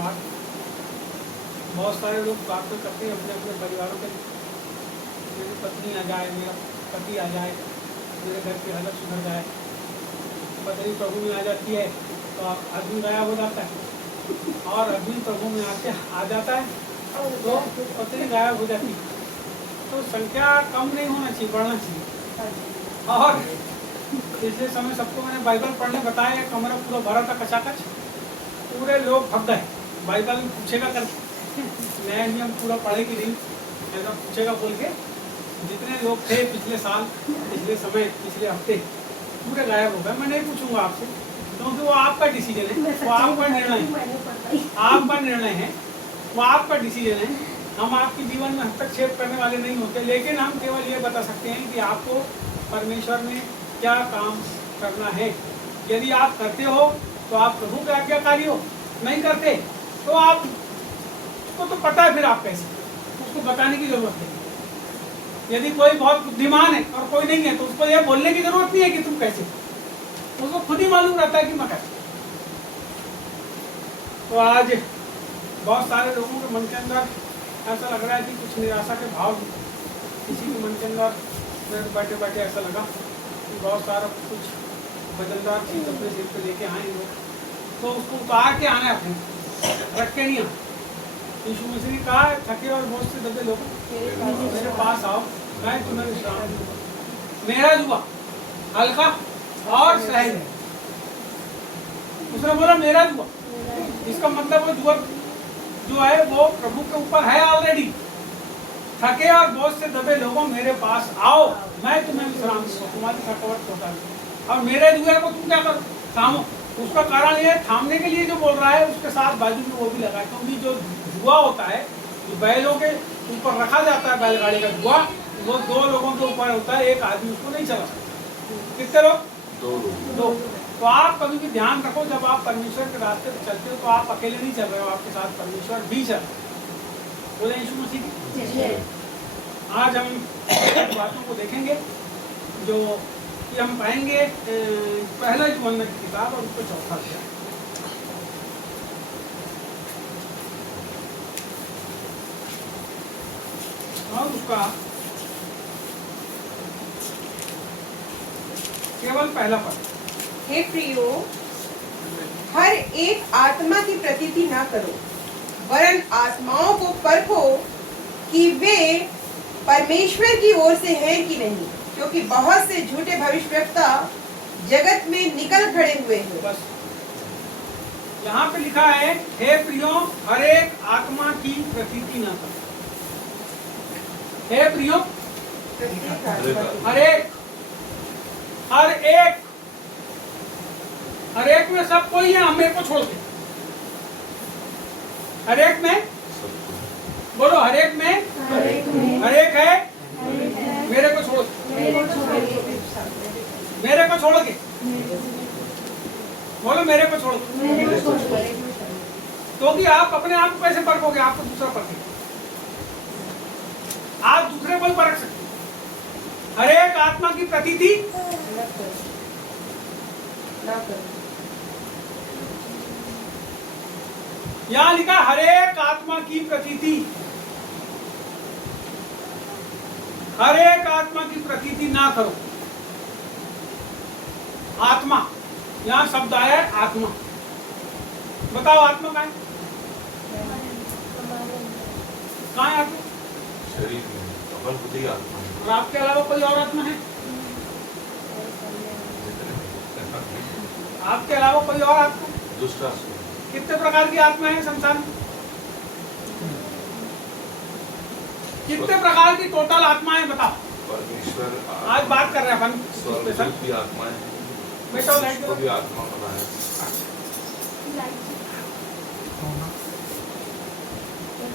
बात। बहुत सारे लोग प्रार्थना करते हैं अपने अपने परिवारों के, मेरी पत्नी आ जाए, मेरा पति आ जाए, मेरे घर की हालत सुधर जाए। पत्नी प्रभु में आ जाती है तो आदमी गायब हो जाता है, और आदमी प्रभु में आके आ जाता है तो पत्नी गायब हो जाती है। तो संख्या कम नहीं होना चाहिए, बढ़ना चाहिए। और पिछले समय सबको मैंने बाइबल पढ़ने बताया, कमरा पूरा भरा था कचाकच, पूरे लोग भग गए। बाइबल में पूछेगा कर नया नियम पूरा पढ़े कि नहीं, ऐसा पूछेगा बोल के जितने लोग थे पिछले साल, पिछले समय, पिछले हफ्ते, पूरे गायब हो गए। मैं नहीं पूछूंगा आपसे, क्योंकि वो आपका डिसीजन है, वो आपका निर्णय है, आपका निर्णय है, वो आपका डिसीजन है। हम आपके जीवन में हस्तक्षेप करने वाले नहीं होते, लेकिन हम केवल ये बता सकते हैं कि आपको परमेश्वर ने क्या काम करना है। यदि आप करते हो तो आप प्रभु के आज्ञाकारी हो, नहीं करते तो आप उसको तो पता है, फिर आप कैसे, उसको बताने की जरूरत नहीं। यदि कोई बहुत बुद्धिमान है और कोई नहीं है तो उसको ये बोलने की जरूरत नहीं है कि तुम कैसे, उसको खुद ही मालूम रहता है कि मैं कैसे। तो आज बहुत सारे लोगों के मन के अंदर ऐसा लग रहा है कि कुछ निराशा के भाव, किसी के मन के अंदर मेरे बैठे बैठे ऐसा लगा कि बहुत सारा कुछ वजनदार चीज अपने सिर पे लेके आए लोग, तो उसको उतार के आना है, अपने रख के नहीं आना। यीशु मसीह ने कहा, थके और बोझ से दबे लोग मेरे पास आओ, मैं तुम्हें विश्राम दूंगा। मेरा जुआ हल्का और सहज है। उसने बोला मेरा जुआ, इसका मतलब वो जुआ जो है वो प्रभु के ऊपर है ऑलरेडी। थके और बोझ से दबे लोगों मेरे पास आओ, मैं तुम्हें विश्राम दूंगा, तुम्हारी थकावट छोटा दूंगा। और मेरे जुए को तुम क्या करो, थामो। उसका कारण ये थामने के लिए जो बोल रहा है, उसके साथ बाजू में वो भी लगा है, क्योंकि जो जुआ होता है, जो बैलों के ऊपर रखा जाता है, बैलगाड़ी का जुआ, वो दो लोगों के ऊपर होता है, एक आदमी उसको नहीं चला सकता। कितने लोग? दो। तो आप कभी भी ध्यान रखो, जब आप परमेश्वर के रास्ते पर चलते हो तो आप अकेले नहीं चल रहे हो, आपके साथ परमेश्वर भी चल रहे हो। बोले यीशु मसीह की। आज हम बातों को देखेंगे जो कि हम पाएंगे पहला यूहन्ना की किताब और उसको चौथा अध्याय। और उसका केवल पहला पद। हे प्रियो, हर एक आत्मा की प्रतीति न करो, वरन आत्माओं को परखो कि वे परमेश्वर की ओर से हैं कि नहीं, क्योंकि बहुत से झूठे भविष्यवक्ता जगत में निकल खड़े हुए हैं। बस यहाँ पे लिखा है, हे प्रियो, हर एक आत्मा की प्रतीति न करो। हे प्रियो, हर एक में सब कोई है, मेरे को छोड़ के। हर एक में बोलो, हर एक में हर एक है, मेरे को छोड़ के, मेरे को छोड़ के बोलो, मेरे को छोड़ के। क्योंकि आप अपने आप को कैसे परखोगे, आपको दूसरा परखेगा। आप दूसरे को ही परख सकते। हर एक आत्मा की प्रतीति यहाँ लिखा, हर एक आत्मा की प्रतीति, हर एक आत्मा की प्रतीति ना करो। आत्मा, यहाँ शब्द आया है आत्मा। बताओ आत्मा कहाँ है? कहाँ है आत्मा? शरीर में कमल बुद्धि आत्मा है। और आपके अलावा कोई और आत्मा है? आपके अलावा कोई और आत्मा? दुष्ट आत्मा। कितने प्रकार की आत्मा है संसार में? कितने प्रकार की टोटल आत्माएं बताओ? परमेश्वर आज बात कर रहे हैं अपन स्वर्गदूत भी आत्मा है, बेटा लाइट उसको भी आत्मा बना है।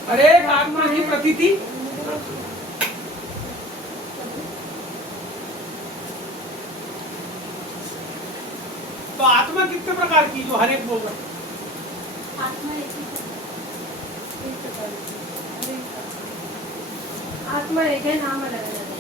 हर एक आत्मा की प्रतीति तो आत्मा कितने प्रकार की जो हर एक बोल रहे? आत्मा एक है, नाम अलग अलग है।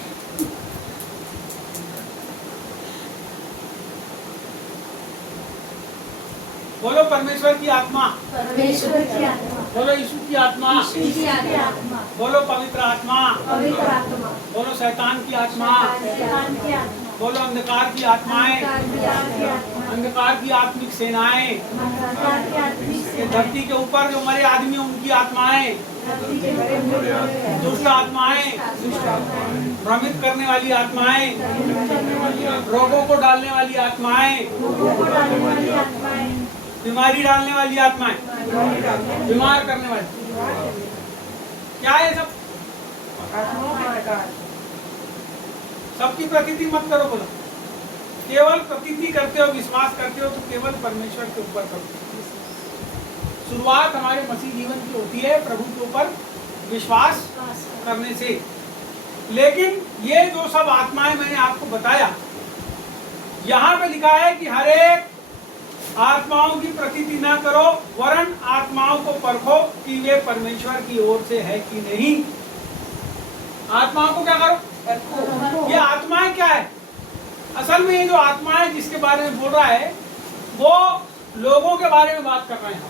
बोलो परमेश्वर की आत्मा, परमेश्वर की आत्मा, बोलो यीशु की आत्मा, यीशु की आत्मा, बोलो पवित्र आत्मा, पवित्र आत्मा, बोलो शैतान की आत्मा, शैतान की आत्मा, बोलो अंधकार की आत्माएं, अंधकार की आत्मा, अंधकार की आत्मिक सेनाएं, अंधकार की आत्मिक ये सेना, धरती के ऊपर जो मरे आदमी हैं उनकी आत्माएं, धरती के बड़े बड़े दुष्ट आत्माएं, भ्रमित करने वाली आत्माएं, रोगों को डालने वाली आत्माएं, लोगों को डालने वाली आत्माएं, बीमारी डालने वाली आत्माएं, बीमार करने वाली, क्या है सब? आत्माओं के प्रकार। सबकी प्रतीति मत करो, बोलो केवल प्रतीति करते हो, विश्वास करते हो तो केवल परमेश्वर के ऊपर करो। शुरुआत हमारे मसीह जीवन की होती है प्रभु के ऊपर विश्वास करने से। लेकिन ये जो सब आत्माएं मैंने आपको बताया, यहाँ पे लिखा है कि हर एक आत्माओं की प्रतीति ना करो, वरन आत्माओं को परखो कि वे परमेश्वर की ओर से है कि नहीं। आत्माओं को क्या करो? परखो। ये आत्माएं क्या है? असल में ये जो आत्माएं जिसके बारे में बोल रहा है वो लोगों के बारे में बात कर रहे हैं,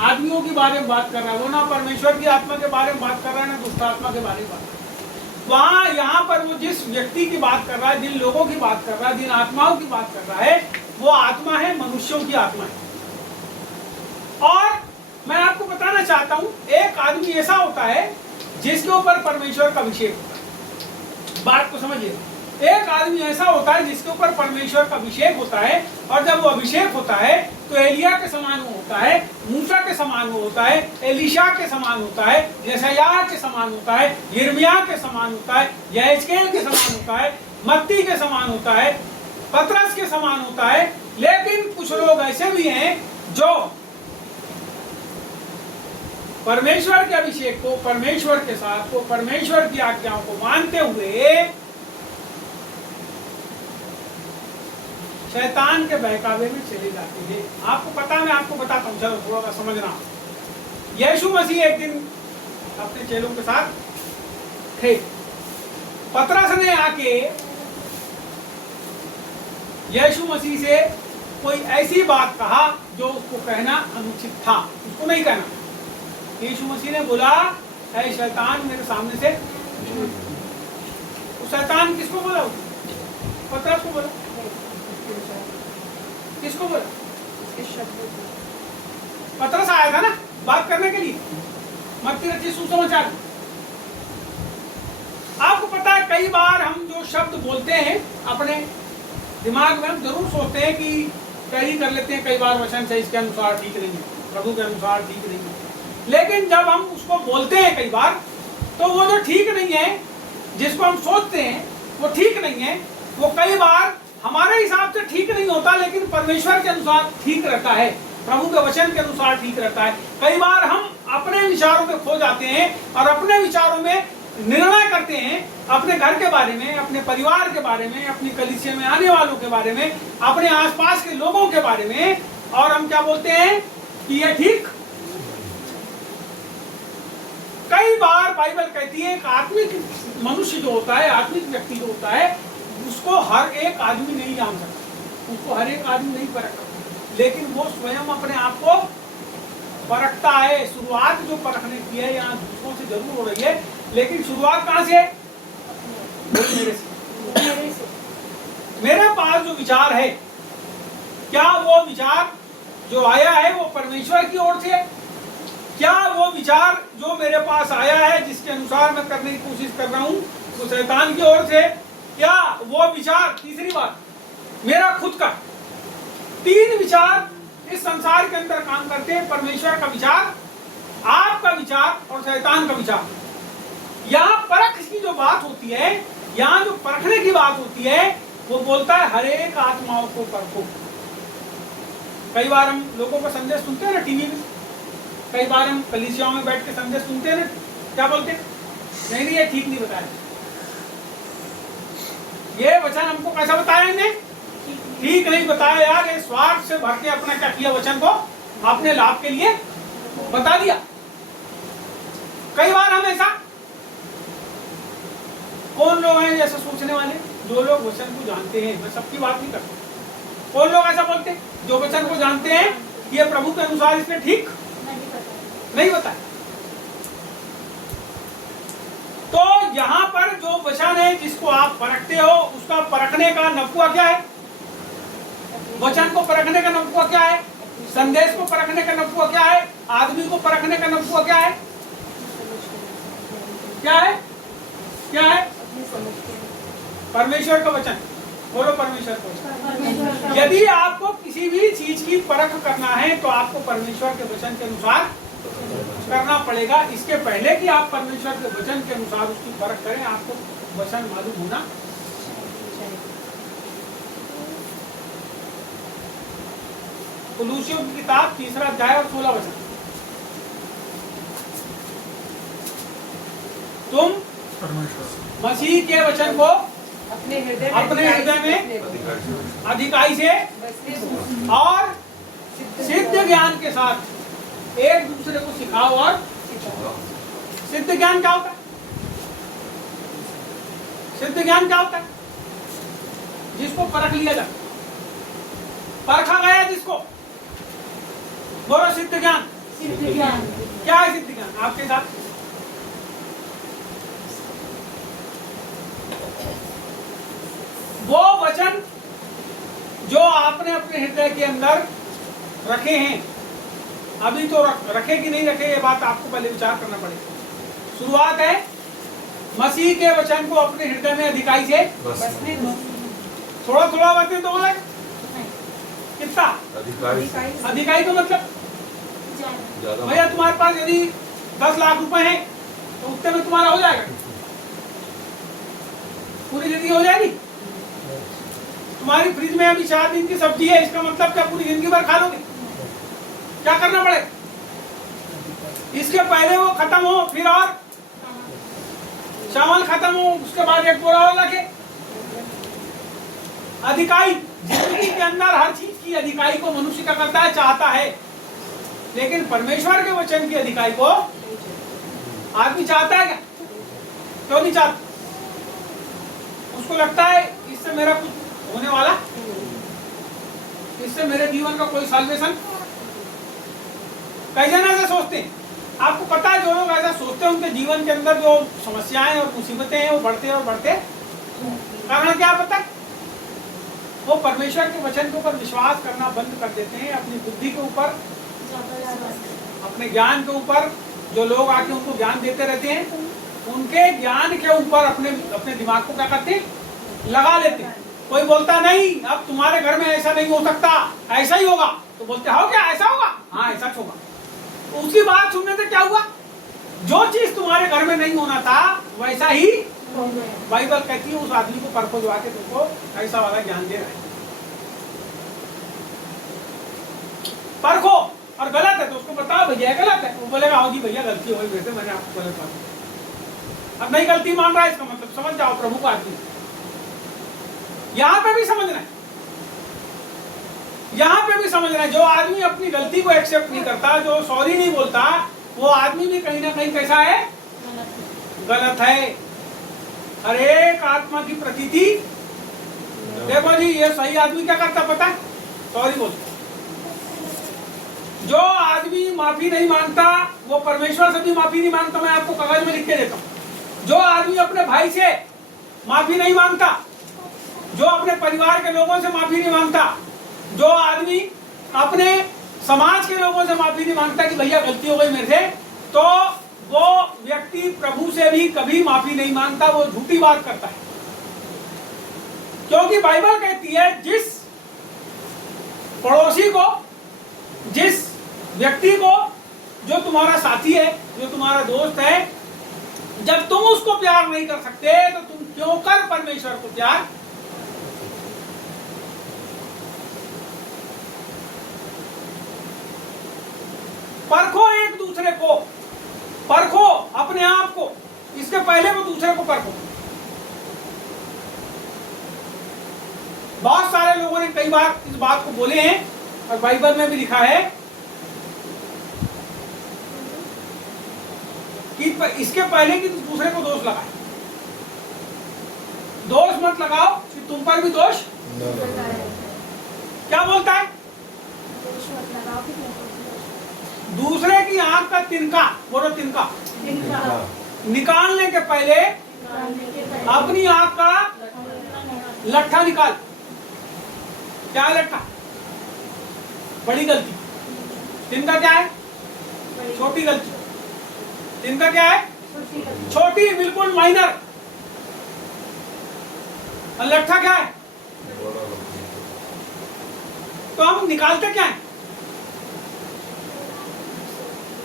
आदमियों के बारे में बात कर रहा है। वो ना परमेश्वर की आत्मा के बारे में बात कर रहा है, ना दुष्ट आत्मा के बारे में बात कर रहा है। वहाँ यहाँ पर वो जिस व्यक्ति की बात कर रहा है, जिन लोगों की बात कर रहा है, जिन आत्माओं की बात कर रहा है, वो आत्मा है मनुष्यों की आत्मा है। और मैं आपको बताना चाहता हूँ, एक आदमी ऐसा होता है जिसके ऊपर परमेश्वर का अभिषेक होता है। बात को समझिए, एक आदमी ऐसा होता है जिसके ऊपर परमेश्वर का अभिषेक होता है, और जब वो अभिषेक होता है तो एलिया के समान वो होता है, मूसा के समान वो होता है, एलीशा के समान होता है, यशायाह के समान होता है, यिर्मयाह के समान होता है, यहेजकेल के समान होता है, मत्ती के समान होता है, पतरस के समान होता है। लेकिन कुछ लोग ऐसे भी हैं जो परमेश्वर के अभिषेक को, परमेश्वर के साथ को, परमेश्वर की आज्ञाओं को मानते हुए शैतान के बहकावे में चले जाते हैं। आपको पता, मैं आपको बताता हूँ, चलो थोड़ा सा समझना। यीशु मसीह एक दिन अपने चेलों के साथ थे। पतरस ने आके यीशु मसीह से कोई ऐसी बात कहा जो उसको कहना अनुचित था, उसको नहीं कहना। यीशु मसीह ने बोला, ऐ शैतान मेरे सामने से। तो शैतान किसको बोला? पतरस को बोला। किसको बोला? पतरस आया था ना बात करने के लिए, मत्ती रचित सुसमाचार। आपको पता है कई बार हम जो शब्द बोलते हैं अपने दिमाग में हम जरूर सोचते हैं कि कैरी कर लेते हैं, कई बार वचन से इसके अनुसार ठीक नहीं है, प्रभु के अनुसार ठीक नहीं है। लेकिन जब हम उसको बोलते हैं कई बार, तो वो जो ठीक नहीं है, जिसको हम सोचते हैं वो ठीक नहीं है, वो कई बार हमारे हिसाब से ठीक नहीं होता, लेकिन परमेश्वर के अनुसार ठीक रहता है, प्रभु के वचन के अनुसार ठीक रहता है। कई बार हम अपने विचारों में खो जाते हैं और अपने विचारों में निर्णय करते हैं, अपने घर के बारे में, अपने परिवार के बारे में, अपनी कलीसिया में आने वालों के बारे में, अपने आसपास के लोगों के बारे में, और हम क्या बोलते हैं कि ये ठीक। कई बार बाइबल कहती है कि आत्मिक मनुष्य जो होता है, आत्मिक व्यक्ति जो होता है, उसको हर एक आदमी नहीं जान सकता, उसको हर एक आदमी नहीं परख सकता, लेकिन वो स्वयं अपने आप को परखता है। शुरुआत जो परखने की है यहाँ दूसरों से जरूर हो रही है, लेकिन शुरुआत कहाँ से? मेरे से। मेरे पास जो विचार है, क्या वो विचार जो आया है वो परमेश्वर की ओर से? क्या वो विचार जो मेरे पास आया है जिसके अनुसार मैं करने की कोशिश कर रहा हूँ वो शैतान की ओर से? क्या वो विचार, तीसरी बात, मेरा खुद का, तीन विचार इस संसार के अंदर काम करते हैं, परमेश्वर का विचार, आपका विचार और शैतान का विचार। यहाँ परख की जो बात होती है, यहाँ जो परखने की बात होती है, वो बोलता है हर एक आत्माओं को परखो। कई बार हम लोगों का संदेश सुनते हैं ना टीवी में, कई बार हम कलीसियाओं में बैठ के संदेश सुनते हैं ना, क्या बोलते हैं? नहीं ये ठीक नहीं बताया, ये वचन हमको कैसा बताया इन्हें? ठीक नहीं बताया यार, ये स्वार्थ से भर के अपना क्या किया, वचन को अपने लाभ के लिए बता दिया। कई बार हम ऐसा, कौन लोग हैं ऐसा सोचने वाले? जो लोग वचन को जानते हैं, मैं सबकी बात नहीं करता। कौन लोग ऐसा बोलते हैं? जो वचन को जानते हैं ये प्रभु के अनुसार इसने ठीक नहीं पता। नहीं बताया। तो यहाँ पर जो वचन है जिसको आप परखते हो, उसका परखने का नपुआ क्या है? वचन को परखने का नपुआ क्या है? संदेश को परखने का नपुआ क्या है? आदमी को परखने का नपुआ क्या है? क्या है? क्या है? परमेश्वर का वचन। बोलो परमेश्वर का वचन। परमेश्वर का यदि आपको किसी भी चीज की परख करना है तो आपको परमेश्वर के वचन के अनुसार करना पड़ेगा। इसके पहले कि आप परमेश्वर के वचन के अनुसार उसकी परख करें, आपको वचन मालूम होना। कुलूसियों की किताब 3 अध्याय और 16 वचन। तुम मसीह के वचन को अपने हृदय में अधिकाई से बसने दो और सिद्ध ज्ञान के साथ एक दूसरे को सिखाओ। और सिद्ध ज्ञान क्या होता है? सिद्ध ज्ञान क्या होता है? जिसको परख लिया जाए, परखा गया जिसको, बोलो सिद्ध ज्ञान। सिद्ध ज्ञान। क्या है सिद्ध ज्ञान आपके साथ? वो वचन जो आपने अपने हृदय के अंदर रखे हैं। अभी तो रखे कि नहीं रखे, ये बात आपको पहले विचार करना पड़ेगा। शुरुआत है मसीह के वचन को अपने हृदय में अधिकाई से बसने दो। थोड़ा थोड़ा बसने दो। बोला कितना? अधिकारी अधिकाई का मतलब ज्यादा भैया तुम्हारे पास यदि 10 लाख रुपए हैं तो उतने में तुम्हारा हो जाएगा? पूरी जिंदगी हो जाएगी? तुम्हारी फ्रिज में अभी 4 दिन की सब्जी है, इसका मतलब क्या पूरी जिंदगी भर खा लोगे? क्या करना पड़ेगा? इसके पहले वो खत्म हो, फिर और चावल खत्म हो, उसके बाद एक बोरा और लगे। अधिकाई जिंदगी के अंदर हर चीज की अधिकाई को मनुष्य क्या करता है? चाहता है। लेकिन परमेश्वर के वचन की अधिकाई को आदमी चाहता है क्या? क्यों नहीं चाहता? उसको लगता है इससे मेरा कुछ होने वाला, इससे मेरे जीवन का कोई सॉल्यूशन। कई जन ऐसा सोचते हैं। आपको पता है जो लोग ऐसा सोचते हैं उनके जीवन के अंदर जो समस्याएं और मुसीबतें हैं वो बढ़ते और बढ़ते। कारण क्या पता है? वो परमेश्वर के वचन के ऊपर विश्वास करना बंद कर देते हैं। अपनी बुद्धि के ऊपर, अपने ज्ञान के ऊपर, जो लोग आके उनको ज्ञान देते रहते हैं उनके ज्ञान के ऊपर अपने दिमाग को क्या करते हैं? लगा लेते हैं। कोई बोलता नहीं अब तुम्हारे घर में ऐसा नहीं हो सकता, ऐसा ही होगा, तो बोलते हो क्या ऐसा होगा? हाँ ऐसा होगा। तो उसकी बात सुनने से क्या हुआ? जो चीज तुम्हारे घर में नहीं होना था वैसा ही बाइबल कहती है। उस आदमी को परखो जो आके तुमको ऐसा वाला ज्ञान दे रहा है। परखो और गलत है तो उसको बताओ भैया गलत है। वो बोलेगा आओ जी भैया गलती हो गई, वैसे मैंने आपको गलत बात। अब नहीं गलती मान रहा है इसका मतलब समझ जाओ प्रभु का आदमी। यहां पे भी समझना है, यहां पे भी समझना है। जो आदमी अपनी गलती को एक्सेप्ट नहीं करता, जो सॉरी नहीं बोलता, वो आदमी भी कहीं ना कहीं कैसा है? गलत है। हर एक आत्मा की प्रतीति। देखो जी ये सही आदमी क्या करता पता है? सॉरी बोलता। जो आदमी माफी नहीं मांगता वो परमेश्वर से भी माफी नहीं मांगता। मैं आपको कागज में लिख के देता हूं। जो आदमी अपने भाई से माफी नहीं मांगता, जो अपने परिवार के लोगों से माफी नहीं मांगता, जो आदमी अपने समाज के लोगों से माफी नहीं मांगता कि भैया गलती हो गई मेरे से, तो वो व्यक्ति प्रभु से भी कभी माफी नहीं मांगता। वो झूठी बात करता है। क्योंकि बाइबल कहती है जिस पड़ोसी को, जिस व्यक्ति को, जो तुम्हारा साथी है, जो तुम्हारा दोस्त है, जब तुम उसको प्यार नहीं कर सकते तो तुम क्यों कर परमेश्वर को प्यार? परखो एक दूसरे को, परखो अपने आप को, इसके पहले वो दूसरे को परखो। बहुत सारे लोगों ने कई बार इस बात को बोले हैं और बाइबल में भी लिखा है कि इसके पहले कि दूसरे को दोष लगाए। दोष मत लगाओ कि तुम पर भी दोष। क्या बोलता है? दूसरे की आंख का तिनका, बोलो तिनका, निकालने के पहले अपनी आंख का लट्ठा निकाल। क्या है लट्ठा? बड़ी गलती। तिनका क्या है? छोटी गलती। तिनका क्या है? छोटी, बिल्कुल माइनर। और लट्ठा क्या है? तो हम निकालते क्या है?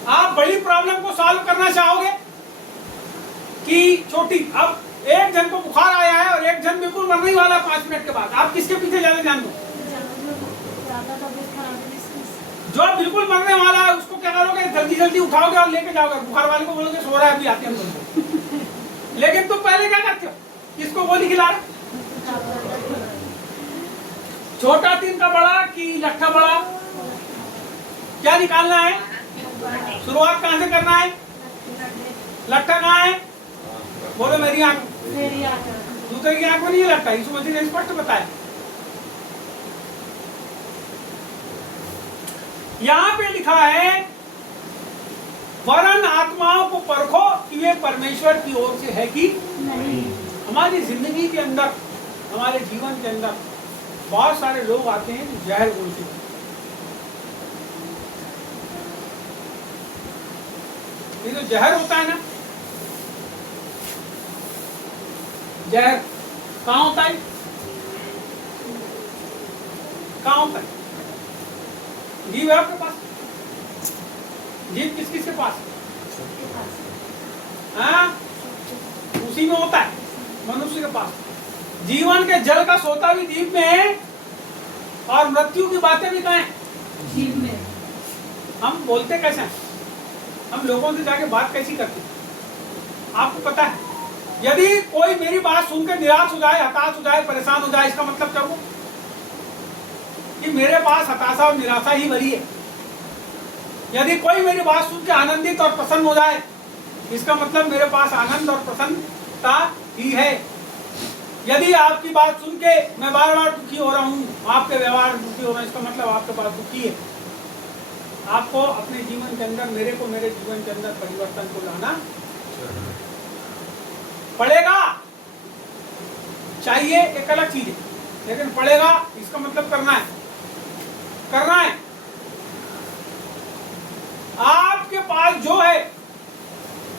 आप बड़ी प्रॉब्लम को सॉल्व करना चाहोगे कि छोटी? अब एक जन को बुखार आया है और एक जन बिल्कुल मरने वाला है 5 मिनट के बाद, आप किसके पीछे ज्यादा ध्यान दो? जो बिल्कुल मरने वाला है उसको क्या करोगे? जल्दी जल्दी उठाओगे और लेके जाओगे। बुखार वाले को बोलोगे सो रहा है, अभी आते हैं हम तुमको। लेकिन तुम पहले क्या करते हो? किसको गोली खिला रहे? छोटा तिनका बड़ा कि लट्ठा बड़ा? क्या निकालना है? शुरुआत कहां से करना है? लट्ठा कहाँ है? बोलो मेरी आंख। दूसरे की आंख में नहीं है लट्ठा। यीशु मसीह ने स्पष्ट बताया। यहाँ पे लिखा है वरन आत्माओं को परखो कि वे परमेश्वर की ओर से है कि नहीं। हमारी जिंदगी के अंदर, हमारे जीवन के अंदर बहुत सारे लोग आते हैं जो जहर बोलते हैं। ये जो जहर होता है ना, जहर कहाँ होता है? कहाँ होता है? जीव है आपके पास? जीव किस किस के पास? हाँ, उसी में होता है, मनुष्य के पास। जीवन के जल का सोता भी जीव में है और मृत्यु की बातें भी कहाँ है? जीव में। हम बोलते कैसे हैं? हम लोगों से जाके बात कैसी करते हैं? आपको पता है? यदि कोई मेरी बात सुनकर निराश हो जाए, हताश हो जाए, परेशान हो जाए, इसका मतलब क्या हुआ? कि मेरे पास हताशा और निराशा ही भरी है। यदि कोई मेरी बात सुन के आनंदित और प्रसन्न हो जाए, इसका मतलब मेरे पास आनंद और प्रसन्नता ही है। यदि आपकी बात सुन के मैं बार बार दुखी हो रहा हूँ, आपके व्यवहार दुखी हो रहा है, इसका मतलब आपके पास दुखी है। आपको अपने जीवन के अंदर, मेरे को मेरे जीवन के अंदर परिवर्तन को लाना पड़ेगा। चाहिए एक अलग चीज है, लेकिन पड़ेगा इसका मतलब करना है। करना है। आपके पास जो है,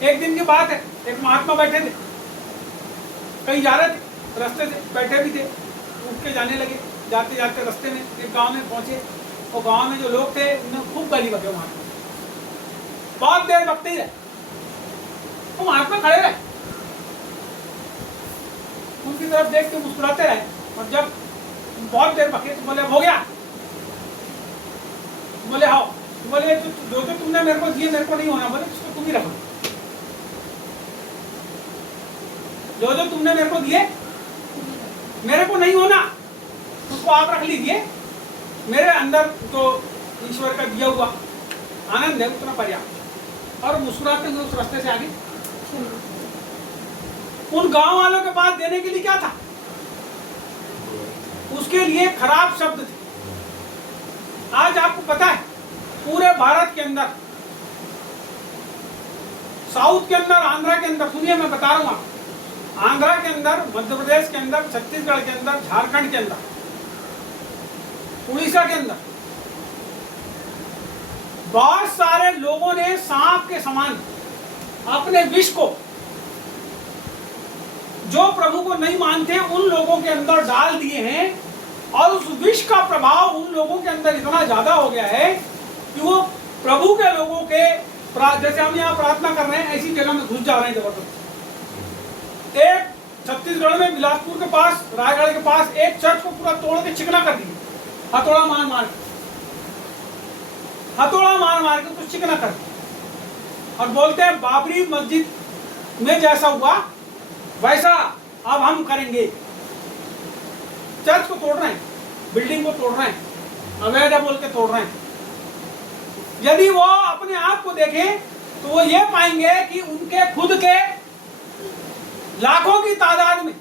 एक दिन की बात है, एक महात्मा बैठे थे, कहीं जा रहे थे, रास्ते से बैठे भी थे, उठ के जाने लगे। जाते जाते रास्ते में एक गांव में पहुंचे, और गांव में जो लोग थे उन्हें खूब गाली बके महात्मा। बहुत देर बकते ही रहे, तो महात्मा खड़े रहे, उनकी तरफ देख के मुस्कुराते रहे। और जब बहुत देर बके तो बोले हो गया? बोले हाँ। बोले जो जो तुमने मेरे को दिए मेरे को नहीं होना। बोले इसको तुम ही रखो। जो जो तुमने मेरे को दिए मेरे को नहीं होना, उसको आप रख लीजिए। मेरे अंदर तो ईश्वर का दिया हुआ आनंद है, उतना पर्याप्त। और मुस्कुराते हुए उस रास्ते से आगे। उन गांव वालों के पास देने के लिए क्या था? उसके लिए खराब शब्द थे। आज आपको पता है पूरे भारत के अंदर, साउथ के अंदर, आंध्रा के अंदर, सुनिए मैं बता रहा हूं, आंध्रा के अंदर, मध्य प्रदेश के अंदर, छत्तीसगढ़ के अंदर, झारखंड के अंदर, उड़ीसा के अंदर बहुत सारे लोगों ने सांप के समान अपने विष को, जो प्रभु को नहीं मानते उन लोगों के अंदर डाल दिए हैं। और उस विष का प्रभाव उन लोगों के अंदर इतना ज्यादा हो गया है कि वो प्रभु के लोगों के, जैसे हम यहाँ प्रार्थना कर रहे हैं, ऐसी जगह में घुस जा रहे हैं जबरदस्त। एक छत्तीसगढ़ में बिलासपुर के पास, रायगढ़ के पास एक चर्च को पूरा तोड़ के चिकना कर दिया, हथौड़ा मार मार के, हथौड़ा मार मार के कुछ चिकना कर दिया। और बोलते हैं बाबरी मस्जिद में जैसा हुआ वैसा अब हम करेंगे। चर्च को तोड़ रहे हैं, बिल्डिंग को तोड़ रहे हैं, अवैध बोल के तोड़ रहे हैं। यदि वो अपने आप को देखें तो वो ये पाएंगे कि उनके खुद के लाखों की तादाद में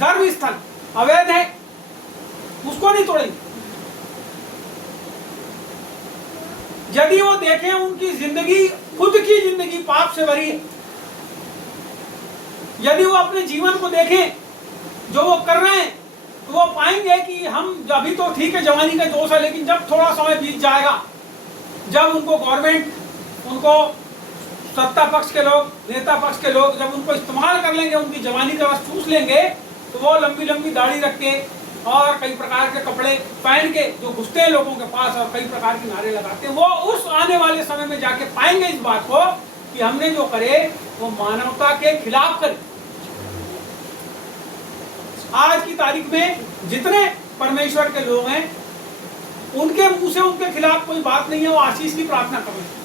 धर्म स्थल अवैध है, उसको नहीं तोड़ेंगे। यदि वो देखें उनकी जिंदगी, खुद की जिंदगी पाप से भरी है, यदि वो अपने जीवन को देखें जो वो कर रहे हैं, तो वो पाएंगे कि हम अभी तो ठीक है, जवानी का जोश है, लेकिन जब थोड़ा समय बीत जाएगा, जब उनको गवर्नमेंट, उनको सत्ता पक्ष के लोग, नेता पक्ष के लोग जब उनको इस्तेमाल कर लेंगे, उनकी जवानी का रस चूस लेंगे, तो वो लंबी लंबी दाढ़ी रख के और कई प्रकार के कपड़े पहन के जो घुसते हैं लोगों के पास और कई प्रकार के नारे लगाते हैं, वो उस आने वाले समय में जाके पाएंगे इस बात को कि हमने जो करे वो मानवता के खिलाफ करे। आज की तारीख में जितने परमेश्वर के लोग हैं, उनके मुंह से उनके खिलाफ कोई बात नहीं है, वो आशीष की प्रार्थना कर रहे हैं।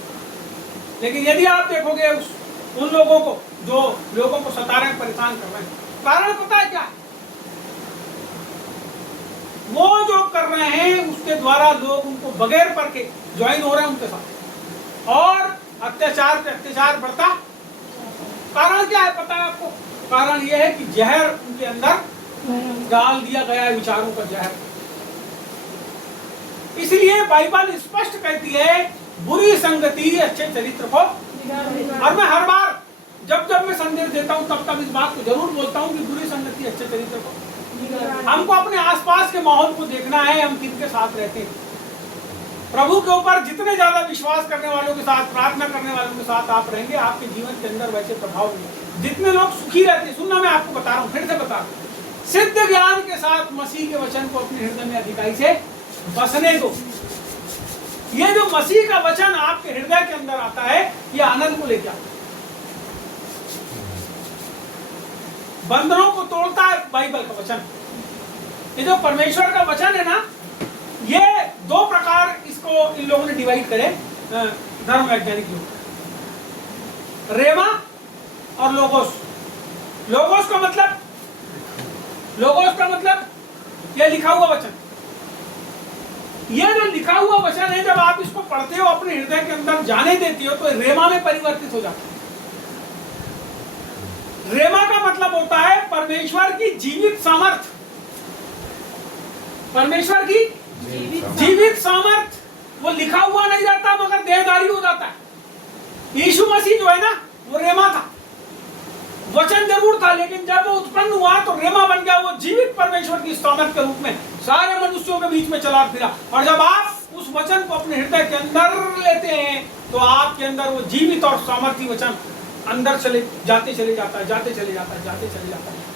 लेकिन यदि आप देखोगे उन लोगों को जो लोगों को सता रहे हैं, परेशान कर रहे हैं, कारण पता है क्या है? वो जो कर रहे हैं उसके द्वारा लोग उनको बगैर पर के ज्वाइन हो रहे हैं उनके साथ, और अत्याचार पे अत्याचार बढ़ता। कारण क्या है पता है आपको? कारण यह है कि जहर उनके अंदर डाल दिया गया है, विचारों का जहर। इसलिए बाइबल स्पष्ट कहती है बुरी संगति अच्छे चरित्र को, और मैं हर बार जब जब मैं संदेश देता हूं तब तब इस बात को जरूर बोलता हूं कि बुरी संगति अच्छे चरित्र को। हमको अपने आसपास के माहौल को देखना है, हम किनके साथ रहते हैं। प्रभु के ऊपर जितने ज्यादा विश्वास करने वालों के साथ, प्रार्थना करने वालों के साथ आप रहेंगे, आपके जीवन के अंदर वैसे प्रभाव होंगे। जितने लोग सुखी रहते हैं, सुनना मैं आपको बता रहा हूँ, फिर से बता रहा हूँ, सिद्ध ज्ञान के साथ मसीह के वचन को अपने हृदय में अधिकाई से बसने दो। ये जो मसीह का वचन आपके हृदय के अंदर आता है, ये आनंद को लेकर आता है, बंधनों को तोड़ता है बाइबल का वचन। ये जो परमेश्वर का वचन है ना, ये दो प्रकार इसको इन लोगों ने डिवाइड करे धर्म वैज्ञानिक लोग, रेमा और लोगोस। लोगोस का मतलब ये लिखा हुआ वचन। ये जो लिखा हुआ वचन है, जब आप इसको पढ़ते हो, अपने हृदय के अंदर जाने देते हो, तो रेमा में परिवर्तित हो जाता है। रेमा का मतलब होता है परमेश्वर की जीवित सामर्थ, परमेश्वर की जीवित सामर्थ। वो लिखा हुआ नहीं जाता मगर देहधारी हो जाता है। यीशु मसीह जो है ना, वो रेमा था, वचन जरूर था, लेकिन जब वो उत्पन्न हुआ तो रेमा बन गया। वो जीवित परमेश्वर की सामर्थ के रूप में सारे मनुष्यों के बीच में चला फिरा। और जब आप उस वचन को अपने हृदय के अंदर लेते हैं, तो आपके अंदर वो जीवित और सामर्थी वचन अंदर चले जाता है।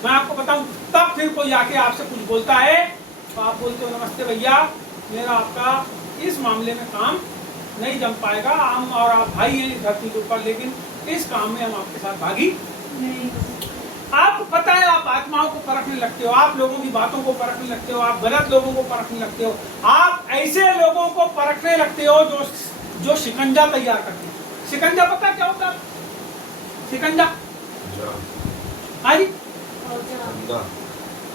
मैं आपको बताऊं, तब फिर कोई आके आपसे कुछ बोलता है तो आप बोलते हो, नमस्ते भैया, मेरा आपका इस मामले में काम नहीं जम पाएगा, हम और आप भाई हैं इस धरती के ऊपर, लेकिन इस काम में हम आपके साथ भागी नहीं। आपको पता है, आप आत्माओं को परखने लगते हो, आप लोगों की बातों को परखने लगते हो, आप गलत लोगों को परखने लगते हो, आप ऐसे लोगों को परखने लगते हो जो शिकंजा तैयार करते हैं। शिकंजा पता क्या होता है? शिकंजा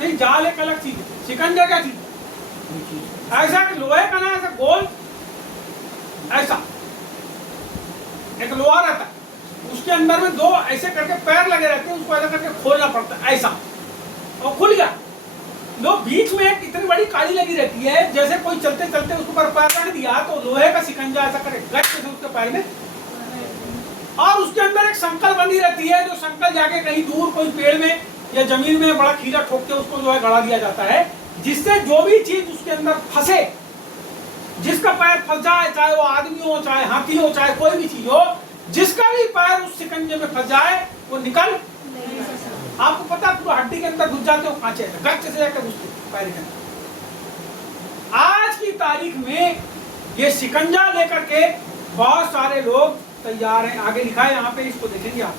नहीं, जाल एक अलग चीज है। शिकंजा क्या चीज? ऐसा लोहे का ना, ऐसा गोल, ऐसा एक लोहा रहता है, उसके अंदर में दो ऐसे करके पैर लगे रहते हैं, उसको ऐसा करके खोलना पड़ता है, ऐसा, और खुल गया। लो बीच में एक इतनी बड़ी काली लगी रहती है, जैसे कोई चलते चलते उसके ऊपर पैर रख दिया तो लोहे का शिकंजा ऐसा करे गच से उसके पैर में, और उसके अंदर एक संकल बनी रहती है, जो संकल जाके कहीं दूर कोई पेड़ में या जमीन में बड़ा कीड़ा ठोक के उसको जो है गड़ा दिया जाता है, जिससे जो भी चीज उसके अंदर फंसे, जिसका पैर फंस जाए, चाहे वो आदमी हो, चाहे हाथी हो, चाहे कोई भी चीज हो, जिसका भी पैर उस शिकंजे में फंस जाए वो निकल नहीं सकता। आपको पता है, पूरा हड्डी के अंदर घुस जाते हो, कांचे गच से जाकर घुसते पैर के अंदर। आज की तारीख में ये शिकंजा लेकर के बहुत सारे लोग तैयार हैं। आगे लिखा है यहाँ पे, इसको देखेंगे आप,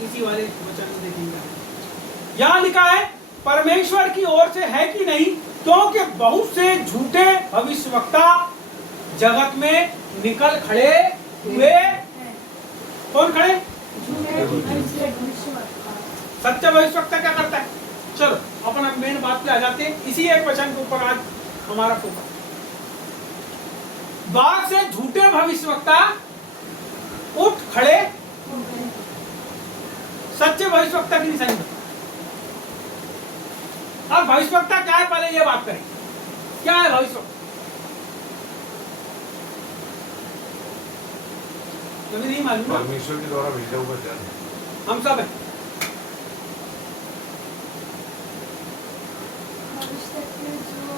इसी वाले वचन में देखेंगे, यहाँ लिखा है परमेश्वर की ओर से है कि नहीं, क्योंकि बहुत से झूठे भविष्यवक्ता जगत में निकल खड़े हुए। कौन खड़े? सच्चा भविष्यवक्ता क्या करता है? चलो अपन मेन बात पे आ जाते हैं, इसी एक वचन के ऊपर आज हमारा फोकस। बहुत से झूठे भविष्यवक्ता उठ खड़े, सच्चे भविष्यवक्ता की निशानी। अब भविष्यवक्ता क्या है, पहले ये बात करें, क्या है भविष्यवक्ता? हमें नहीं मालूम ना, परमेश्वर के द्वारा भेजा हुआ जन है। हम सब हैं। भविष्य के जो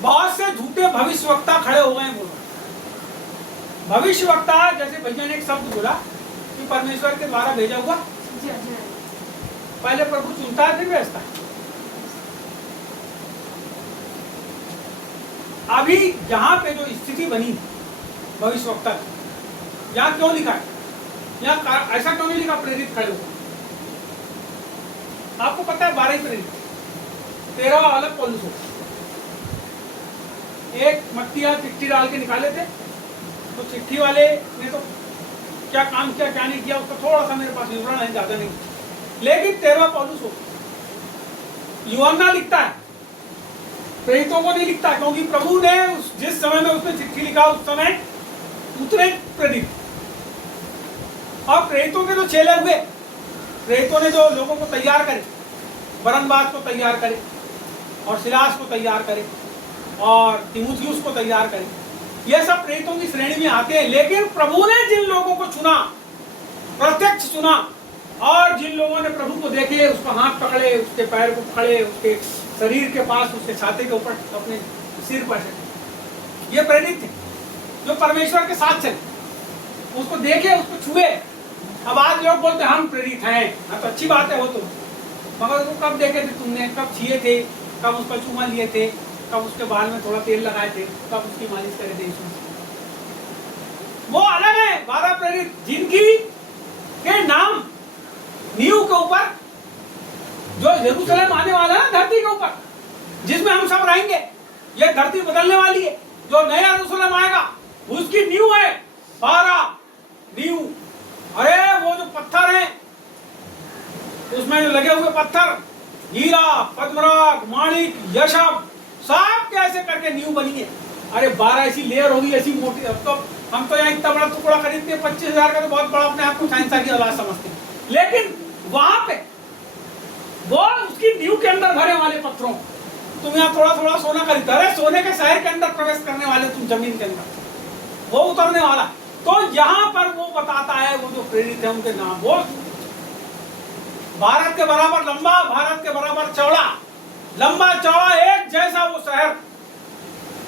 बहुत से झूठे भविष्यवक्ता खड़े हो गए हैं। बोलो भविष्यवक्ता, जैसे भैया ने एक शब्द बोला कि परमेश्वर के द्वारा भेजा हुआ, जन पहले प्रभु चुनता है फिर भेजता है। अभी यहाँ पे जो स्थिति बनी भविष्यवक्ता की, यहाँ क्यों लिखा है, यहाँ ऐसा क्यों नहीं लिखा प्रेरित खड़े हो? आपको पता है 12 प्रेरित, 13 अलग पौलुस हो। एक मत्तिया चिट्ठी डाल के निकाले थे, तो चिट्ठी वाले ने तो क्या काम किया क्या नहीं किया उसका थोड़ा सा मेरे पास विवरण है, ज्यादा नहीं। लेकिन 13 पौलुस हो। यूहन्ना लिखता है, प्रेरितों को नहीं लिखता, क्योंकि प्रभु ने जिस समय में उसने चिट्ठी लिखा उस समय उतने प्रेरित, और प्रेरितों के जो चेले हुए, प्रेरितों ने जो लोगों को तैयार करे, बरनबास को तैयार करे और सिलास को तैयार करे और तीमुथियुस को तैयार करे, ये सब प्रेरितों की श्रेणी में आते हैं। लेकिन प्रभु ने जिन लोगों को चुना, प्रत्यक्ष चुना, और जिन लोगों ने प्रभु को देखे, उसको हाथ पकड़े, उसके पैर को पकड़े, उसके शरीर के पास, उसके छाती के ऊपर अपने सिर पर से, ये प्रेरित थे जो परमेश्वर के साथ चले, उसको देखे, उसको छुए। अब आज लोग बोलते हम प्रेरित हैं, हाँ तो अच्छी बात है वो तो, मगर वो कब देखे थे तुमने, कब छुए थे, कब उसका चूमा लिए थे, कब उसके बाल में थोड़ा तेल लगाए थे, कब उसकी मालिश करे थे यीशु मसीह। वो अलग है 12 प्रेरित, जिनकी के नाम नींव के ऊपर, जो यरूशलेम आने वाला है धरती के ऊपर, जिसमें हम सब रहेंगे, ये धरती बदलने वाली है, जो नया यरूशलेम आएगा उसकी नींव है 12 नींव। अरे वो जो पत्थर है, उसमें जो लगे हुए पत्थर, हीरा, पद्मराग, माणिक, यशब, सब कैसे करके नींव बनी है। अरे 12 ऐसी लेयर होगी, ऐसी मोटी। अब तो हम तो यहाँ इतना बड़ा टुकड़ा खरीदते हैं 25,000 का, तो बहुत बड़ा अपने आप को साइंस की औलाद समझते हैं। लेकिन वहां पे वो उसकी नींव के अंदर भरे वाले पत्थरों, तुम यहाँ थोड़ा थोड़ा सोना खरीदते, अरे सोने के शहर के अंदर प्रवेश करने वाले तुम, जमीन के अंदर वो उतरने वाला। तो यहाँ पर वो बताता है, वो जो प्रेरित है उनके नाम, वो भारत के बराबर लंबा, भारत के बराबर चौड़ा, लंबा चौड़ा एक जैसा वो शहर,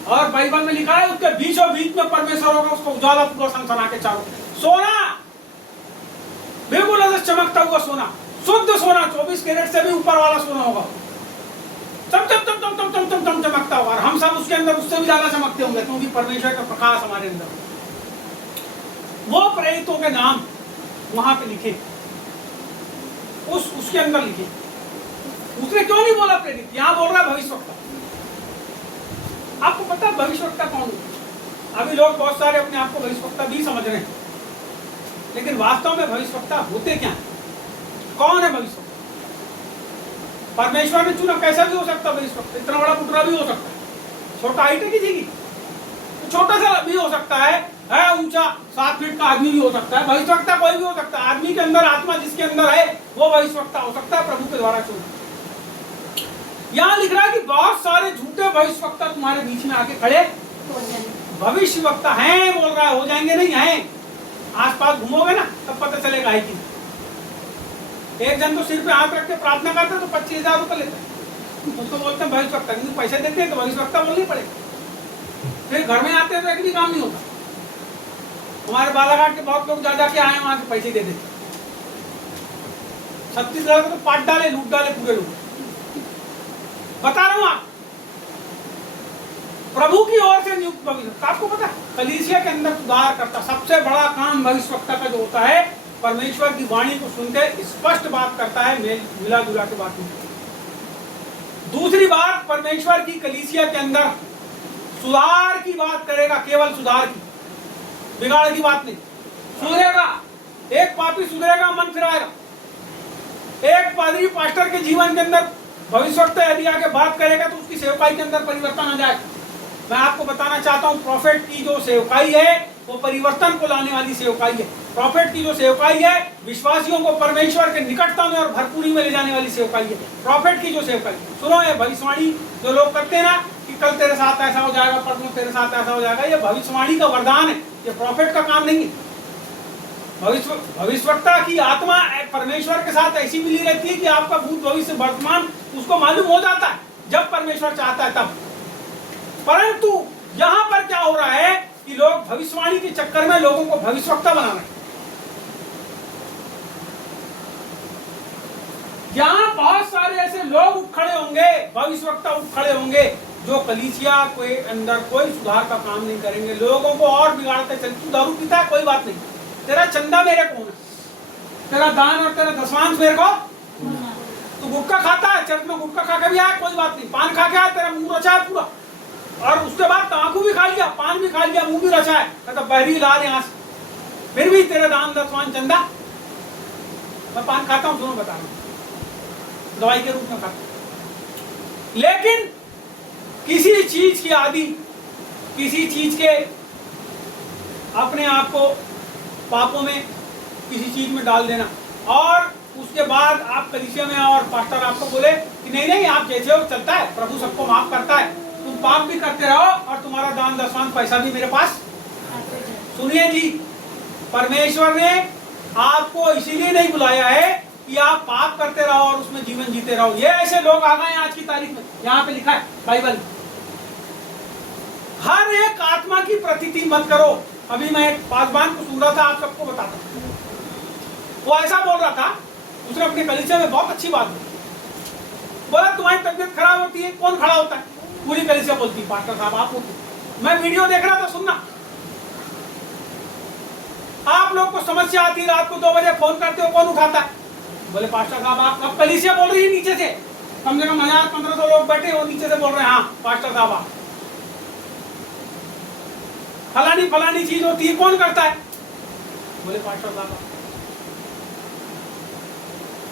और बाइबल में लिखा है उसके बीचों बीच में परमेश्वर होगा, उसको उजाला पूरा सनसना के चारों, सोना बिल्कुल ऐसे चमकता हुआ सोना, शुद्ध सोना, 24 कैरेट से भी ऊपर वाला सोना होगा, चम चम चम चम चम चम चम चम चमकता होगा। और हम सब उसके अंदर उससे भी ज्यादा चमकते होंगे, क्योंकि परमेश्वर का प्रकाश हमारे अंदर। वो प्रेरितों के नाम वहां पे लिखे, उसके अंदर लिखे। उसने क्यों नहीं बोला प्रेरित, यहां बोल रहा है भविष्यवक्ता। आपको पता है भविष्यवक्ता कौन है? अभी लोग बहुत सारे अपने आप को भविष्यवक्ता भी समझ रहे हैं, लेकिन वास्तव में भविष्यवक्ता होते क्या है? कौन है भविष्यवक्ता? परमेश्वर ने चुना, कैसा भी हो सकता है भविष्यवक्ता, इतना बड़ा पुतला भी हो सकता है, छोटा हाइट है किसी की, छोटा सा भी हो सकता है ऊंचा 7 फीट का आदमी भी हो सकता है। भविष्यवक्ता कोई भी हो सकता है, आदमी के अंदर आत्मा जिसके अंदर है वो भविष्यवक्ता हो सकता है, प्रभु के द्वारा चुना। यहाँ लिख रहा है कि बहुत सारे झूठे भविष्यवक्ता तुम्हारे बीच में आके खड़े भविष्यवक्ता हैं, बोल रहा है, हो जाएंगे नहीं हैं। आसपास घूमोगे ना तब पता चलेगा है कि एक जन तो सिर पे हाथ रख के प्रार्थना करते तो 25,000 रुपए लेते, उसको बोलते हैं भविष्यवक्ता, क्योंकि पैसे देते हैं तो भविष्यवक्ता बोलनी पड़ेगा। फिर घर में आते हैं तो एक भी काम नहीं होता। हमारे बालाघाट के बहुत लोग जा के आए, वहां से पैसे दे देते, 36,000 तो पाट डाले, लूट डाले पूरे लोग। बता रहा हूं आप, प्रभु की ओर से नियुक्त भविष्यवक्ता। आपको पता है कलीसिया के अंदर सुधार करता सबसे बड़ा काम भविष्यवक्ता का जो होता है, परमेश्वर की वाणी को सुनकर स्पष्ट बात करता है, मिला जुला के बात नहीं। दूसरी बात, परमेश्वर की कलीसिया के अंदर सुधार की बात करेगा, केवल सुधार की, बिगाड़ की बात नहीं। सुधरेगा, एक पापी सुधरेगा, मन फिराएगा। एक पादरी पास्टर के जीवन के अंदर भविष्यवक्ता यदि आके बात करेगा तो उसकी सेवकाई के अंदर परिवर्तन आ जाएगा। मैं आपको बताना चाहता हूं, प्रॉफिट की जो सेवकाई है वो परिवर्तन को लाने वाली सेवकाई है। प्रॉफिट की जो सेवकाई है विश्वासियों को परमेश्वर के निकटता में और भरपूरी में ले जाने वाली सेवकाई है। प्रॉफिट की जो सेवकाई, सुनो ये भविष्यवाणी जो लोग करते हैं ना कि कल तेरे साथ ऐसा हो जाएगा, परसों तेरे साथ ऐसा हो जाएगा। ये भविष्यवाणी का वरदान है, ये प्रॉफिट का काम नहीं है। भविष्यवक्ता की आत्मा परमेश्वर के साथ ऐसी मिली रहती है कि आपका भूत भविष्य वर्तमान उसको मालूम हो जाता है जब परमेश्वर चाहता है तब। परंतु यहां पर क्या हो रहा है कि लोग भविष्यवाणी के चक्कर में लोगों को भविष्यवक्ता बना रहे हैं। यहां बहुत सारे ऐसे लोग उठ खड़े होंगे, भविष्यवक्ता उठ खड़े होंगे, जो कलीसिया के अंदर कोई सुधार का काम नहीं करेंगे, लोगों को और बिगाड़ते चल। तू दारू पीता है कोई बात नहीं, तेरा चंदा मेरे को है, तेरा दान और तेरा दशमांश मेरे को। तू गुटखा खाता है, चर्च में गुटखा खा के भी आया कोई बात नहीं, पान खा के आया, तेरा मुंह रचा है पूरा, और उसके बाद तंबाकू भी खा लिया, पान भी खा लिया, मुंह भी रचा है, तो बहरी लाल यहाँ से, फिर भी तेरा दान दशमांश चंदा। मैं पान खाता हूँ, दोनों बता रहा हूँ, दवाई के रूप में खाता हूं। लेकिन किसी चीज की आदि, किसी चीज के अपने आप को पापों में किसी चीज में डाल देना, और उसके बाद आप कलीसिया में और पास्टर आपको बोले कि नहीं नहीं आप जैसे हो चलता है, प्रभु सबको माफ करता है, तुम पाप भी करते रहो और तुम्हारा दान दशमांश पैसा भी मेरे पास। सुनिए जी, परमेश्वर ने आपको इसीलिए नहीं बुलाया है कि आप पाप करते रहो और उसमें जीवन जीते रहो। ये ऐसे लोग आ गए आज की तारीख में, यहाँ पे लिखा है बाइबल, हर एक आत्मा की प्रतीति मत करो। अभी मैं एक पासवान को सुन रहा था, आप सबको बताता हूं, वो ऐसा बोल रहा था, उसने अपने कलीसिया में बहुत अच्छी बात बोली, बोला तुम्हारी तबीयत खराब होती है, कौन खड़ा होता है? पूरी कलीसिया बोलती है पास्टर साहब आप होते। मैं वीडियो देख रहा था, सुनना, आप लोग को समस्या आती है, रात को 2 बजे फोन करते हो, कौन उठाता है? बोले पास्टर साहब आप। अब कलीसिया बोल रही है नीचे से, कम से कम 1000-1500 लोग बैठे हो, नीचे से बोल रहे हैं हाँ पास्टर साहब आप। फलानी फलानी चीज होती है, कौन करता है? बोले पास्टर साहब।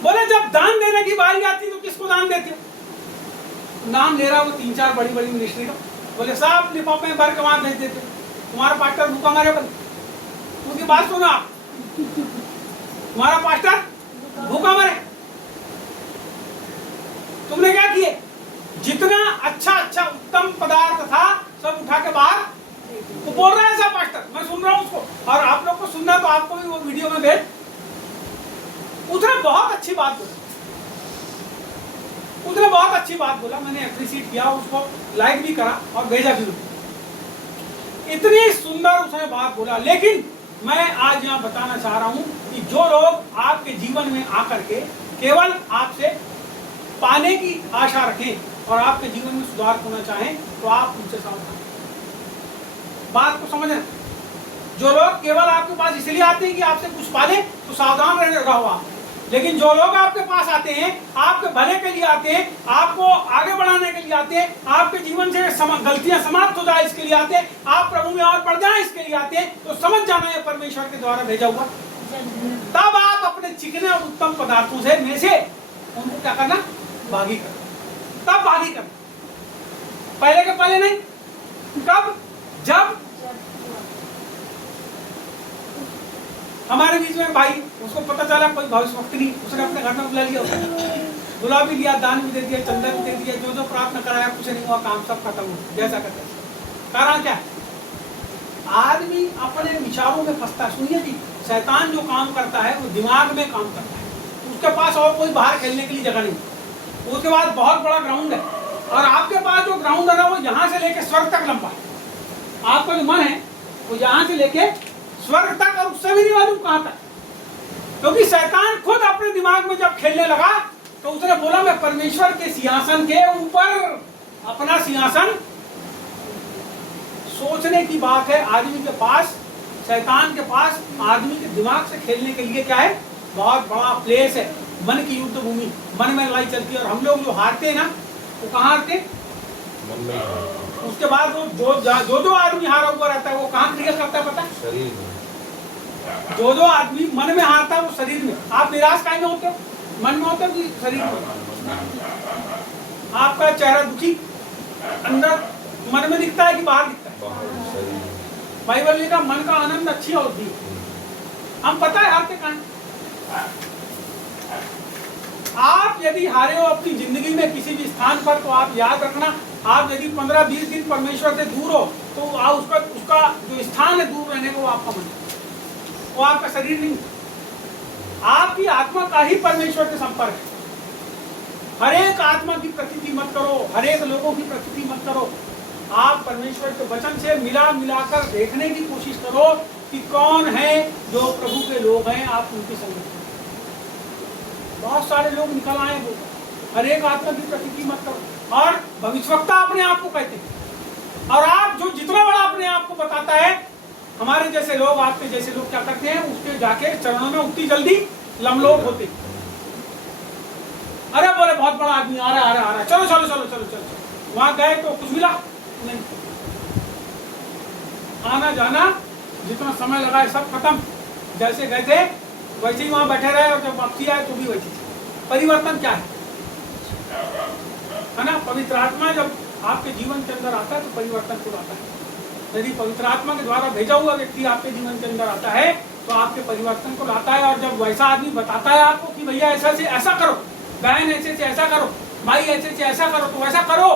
बोले जब दान देने की बारी आती तो किसको दान देते हो? नाम ले रहा वो 3-4 बड़ी बड़ी मिनिस्ट्री का। बोले साहब लिफाफे में भर के वहां भेज देते, तुम्हारा पास्टर भूखा मरे। बोले उनकी बात सुनो आप, तुम्हारा पास्टर भूखा मरे। तुमने क्या किए? जितना अच्छा अच्छा उत्तम पदार्थ था सब उठा के बाहर। वो बोल रहा है ऐसा पास्टर, मैं सुन रहा हूं उसको, और आप लोग को सुनना तो आपको भी वो वीडियो में भेज। उसने बहुत अच्छी बात बोली, उसने बहुत अच्छी बात बोला, मैंने अप्रिशिएट किया, उसको लाइक भी करा और भेजा भी। इतनी सुंदर उसने बात बोला। लेकिन मैं आज यहाँ बताना चाह रहा हूं कि जो लोग आपके जीवन में आकर के केवल आपसे पाने की आशा रखें और आपके जीवन में सुधार होना चाहें, तो आप उनसे सावधान। बात को समझना, जो लोग केवल आपके पास इसलिए आते हैं कि आपसे कुछ पाले, तो सावधान रहो आप। लेकिन जो लोग आपके पास आते हैं, आपके भले के लिए आते हैं, आपको आगे बढ़ाने के लिए आते हैं, आपके जीवन से गलतियां समाप्त हो जाए इसके लिए आते हैं, आप प्रभु में और बढ़ जाए इसके लिए आते हैं, तो समझ जाना है परमेश्वर के द्वारा भेजा हुआ। तब आप अपने चिकने और उत्तम पदार्थों से में से उनको क्या करना? भागी करना। तब भागी करना, पहले के पहले नहीं। कब? जब हमारे बीच में भाई, उसको पता चला कोई भविष्यवक्ता नहीं, उसने अपने घर में बुला लिया, बुला भी लिया, दान भी दे दिया, चंदा भी दे दिया, जो जो प्रार्थना कराया कुछ नहीं हुआ, काम सब खत्म हुआ जैसा करते। कारण क्या है? आदमी अपने विचारों में फंसता है। सुनिए जी, शैतान जो काम करता है वो दिमाग में काम करता है, उसके पास और कोई बाहर खेलने के लिए जगह नहीं। उसके बाद बहुत बड़ा ग्राउंड है, और आपके पास जो ग्राउंड है ना वो यहाँ से लेके स्वर्ग तक लंबा है। आपका जो मन है वो यहाँ से लेके स्वर्ग तक, और उससे भी नहीं मालूम कहां तक। क्योंकि शैतान खुद अपने दिमाग में जब खेलने लगा तो उसने बोला मैं परमेश्वर के सिंहासन के ऊपर अपना सिंहासन। सोचने की बात है, आदमी के पास, शैतान के पास आदमी के दिमाग से खेलने के लिए क्या है? बहुत बड़ा प्लेस है, मन की युद्ध भूमि। मन में लड़ाई चलती है, और हम लोग जो हारते हैं ना वो कहाँ हारते? मन में। उसके बाद वो जो आदमी हारा हुआ रहता है वो कहाँ क्रिया करता है पता है? शरीर में। जो आदमी मन में हारता है वो शरीर में। आप निराश काहे में होते हो? मन में होते हो कि शरीर में? आपका चेहरा दुखी अंदर मन में दिखता है कि बाहर दिखता है? बाइबल लिखा मन का आनंद अच्छी होती है। हम पता है हारते कहाँ? आप यदि हारे हो अपनी जिंदगी में किसी भी स्थान पर, तो आप याद रखना आप यदि 15-20 दिन परमेश्वर से दूर हो तो आप उसका जो स्थान है दूर रहने का वो आपका मन है, वो आपका शरीर नहीं, आपकी आत्मा का ही परमेश्वर के संपर्क है। हर एक आत्मा की प्रतीति मत करो, हर एक लोगों की प्रतीति मत करो। आप परमेश्वर के वचन से मिलाकर देखने की कोशिश करो कि कौन है जो प्रभु के लोग हैं, आप उनकी संगत करो। बहुत सारे लोग निकल आए वो, हर एक आत्मा की प्रतीति मत करो। और भविष्यवक्ता अपने आप को कहते हैं, और आप जो जितना बड़ा अपने आप को बताता है, हमारे जैसे लोग, आपके जैसे लोग क्या करते हैं, उसके जाके चरणों में उतनी जल्दी लमलोट होते। अरे बोले बहुत बड़ा आदमी आ रहा, चलो चलो चलो चलो चलो। वहां गए तो कुछ मिला नहीं, आना जाना जितना समय लगा है सब खत्म। जैसे गए थे वैसे ही वहां बैठे रहे, और जब वापसी आए तो भी वैसे थे। परिवर्तन क्या है ना? पवित्र आत्मा जब आपके जीवन के अंदर आता है तो परिवर्तन को लाता है। यदि पवित्र आत्मा के द्वारा भेजा हुआ व्यक्ति आपके जीवन के अंदर आता है तो आपके परिवर्तन को लाता है। और जब वैसा आदमी बताता है आपको कि भैया ऐसा से ऐसा करो, बहन ऐसे से ऐसा करो, भाई ऐसे से ऐसा करो, तो वैसा करो,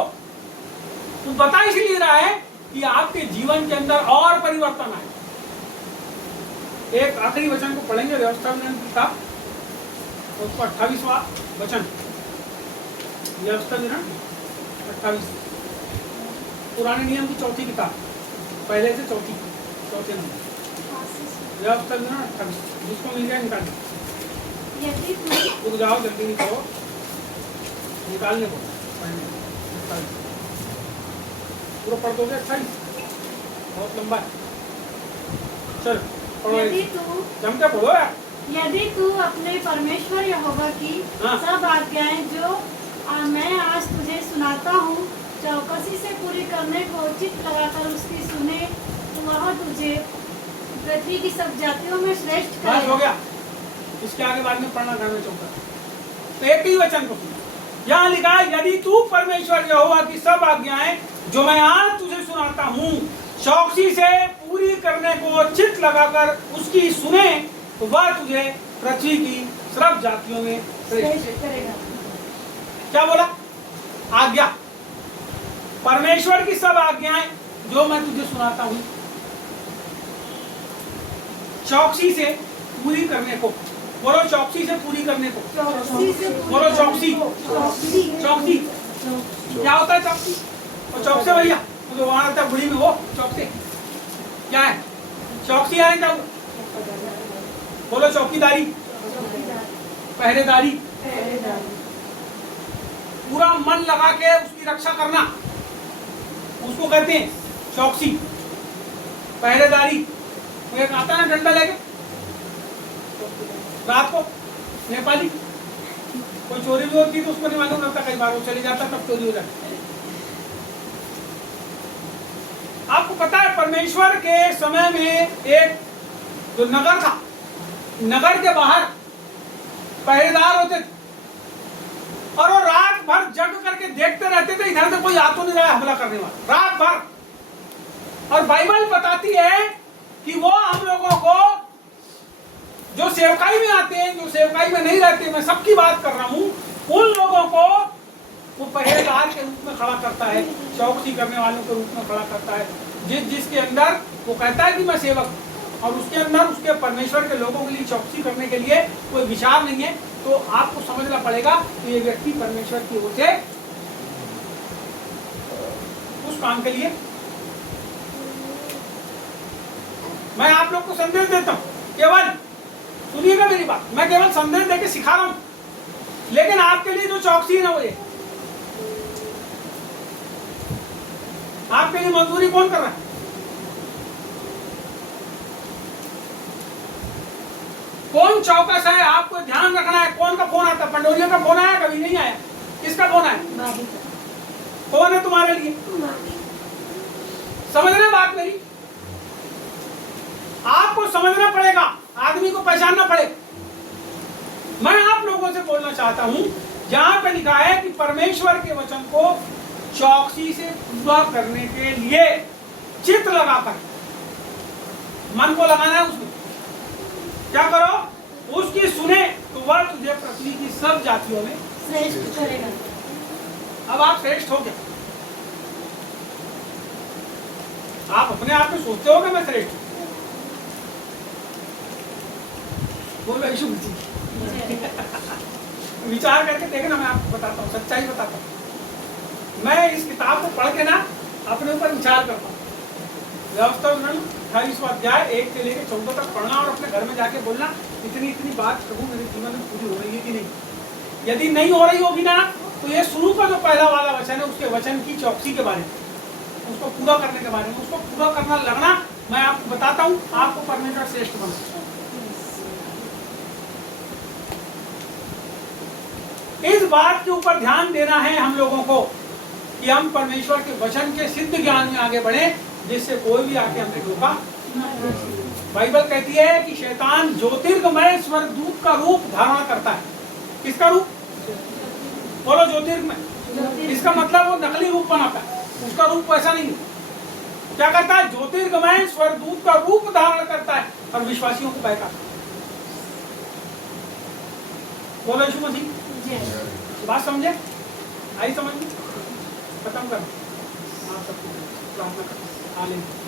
तो बता इसलिए रहा है कि आपके जीवन के अंदर और परिवर्तन आए। एक आखिरी वचन को पढ़ेंगे, व्यवस्था में किताब, उसका 28वां वचन, व्यवस्था में 28, पुराने नियम की चौथी किताब, पहले से चौथे नंबर, व्यवस्था में 28, जिसको मिल जाए निकाल दो। यदि रुक जाओ, जल्दी निकालो, निकालने को पूरा पढ़ दोगे? 28 बहुत लंबा है, चल पढ़ो, जम के पढ़ो यार। यदि तू अपने परमेश्वर यहोवा की सब आज्ञाएं जो मैं आज तुझे सुनाता हूँ चौकसी से पूरी करने को चित्त लगाकर उसकी सुने, तो वह तुझे पृथ्वी की सब जातियों में श्रेष्ठ करेगा। हो गया, इसके आगे बाद में पढ़ना घर में चौका। तो एक ही वचन को सुनो, यहाँ लिखा है यदि तू परमेश्वर यहोवा की सब आज्ञाएं जो मैं आज तुझे सुनाता हूँ चौकसी से पूरी करने को चित्त लगाकर उसकी सुने, तो वह तुझे पृथ्वी की सब जातियों में श्रेष्ठ करेगा। क्या बोला? आज्ञा, परमेश्वर की सब आज्ञाएं जो मैं तुझे सुनाता हूँ चौकसी से पूरी करने को। बोलो चौकसी से पूरी करने को। बोलो चौकसी। चौकसी क्या होता है? चौकसी और चौकसे भैया तो वहां रहता है बुढ़ी में, वो चौकसे क्या है? चौकसी आए क्या? बोलो चौकीदारी, पहरेदारी, पूरा मन लगा के उसकी रक्षा करना, उसको कहते हैं चौकसी, पहरेदारी। तो एक आता है डंडा लेके रात को, नेपाली, कोई चोरी भी होती है तो उसको नहीं मालूम रहता, कई बार वो चले जाता तब चोरी हो जाती। आपको पता है परमेश्वर के समय में एक जो नगर था, नगर के बाहर पहरेदार होते थे और वो रात भर जग करके देखते रहते थे इधर से कोई आ तो नहीं रहा हमला करने वाला, रात भर। और बाइबल बताती है कि वो हम लोगों को जो सेवकाई में आते हैं, जो सेवकाई में नहीं रहते, मैं सबकी बात कर रहा हूँ, उन लोगों को वो पहरेदार के रूप में खड़ा करता है, चौकसी करने वालों के रूप में खड़ा करता है। जिसके अंदर वो कहता है कि मैं सेवक, और उसके अंदर उसके परमेश्वर के लोगों के लिए चौकसी करने के लिए कोई विचार नहीं है, तो आपको समझना पड़ेगा कि ये व्यक्ति परमेश्वर की ओर से उस काम के लिए। मैं आप लोग को संदेश देता हूँ, केवल सुनिएगा मेरी बात, मैं केवल संदेश देके सिखा रहा हूँ, लेकिन आपके लिए जो चौकसी है ना वो ये, आपके लिए मजदूरी कौन कर रहा है? कौन चौकस है? आपको ध्यान रखना है। कौन का फोन आता है? पंडोरियों का फोन आया? कभी नहीं आया। किसका फोन आया? कौन है तुम्हारे लिए? समझ रहे बात मेरी? आपको समझना पड़ेगा, आदमी को पहचानना पड़ेगा। मैं आप लोगों से बोलना चाहता हूं, जहां पे लिखा है कि परमेश्वर के वचन को चौकसी से पूरा करने के लिए चित्त लगाकर, मन को लगाना है उसमें, क्या करो? उसकी सुने तो वह तुझे पृथ्वी की सब जातियों में श्रेष्ठ करेगा। अब आप श्रेष्ठ हो गए, आप अपने आप में सोचते हो कि मैं श्रेष्ठ हूँ? बोलो यीशु मसीह। विचार करके देखना, मैं आपको बताता हूँ, सच्चाई बताता हूँ। मैं इस किताब को पढ़ के ना अपने ऊपर विचार करता हूँ। व्यवस्था 28वां अध्याय 1 से लेकर 14 तक पढ़ना और अपने घर में जाके बोलना इतनी इतनी बात प्रभु मेरे जीवन में पूरी हो रही है कि नहीं। यदि नहीं हो रही होगी ना, तो ये शुरू का जो पहला वाला वचन है उसके वचन की चौकसी के बारे में, उसको पूरा करने के बारे में, उसको पूरा करना लगना, मैं आपको बताता हूँ, आपको परमेश्वर श्रेष्ठ बना। इस बात के ऊपर ध्यान देना है हम लोगों को कि हम परमेश्वर के वचन के सिद्ध ज्ञान में आगे बढ़े, जिससे कोई भी आके हमसे धोखा। बाइबल कहती है कि शैतान ज्योतिर्गमय स्वर्गदूत का रूप धारण करता है। किसका रूप? बोलो ज्योतिर्गमय। इसका मतलब वो नकली रूप बनाता है, उसका रूप वैसा नहीं है। क्या करता है? ज्योतिर्गमय स्वर्गदूत का रूप धारण करता है और विश्वासियों को बहकाता है। बोलो यीशु मसीह। बात समझे? आई समझ में? खत्म कर। आप सबको प्रार्थना करें। हालेलुया।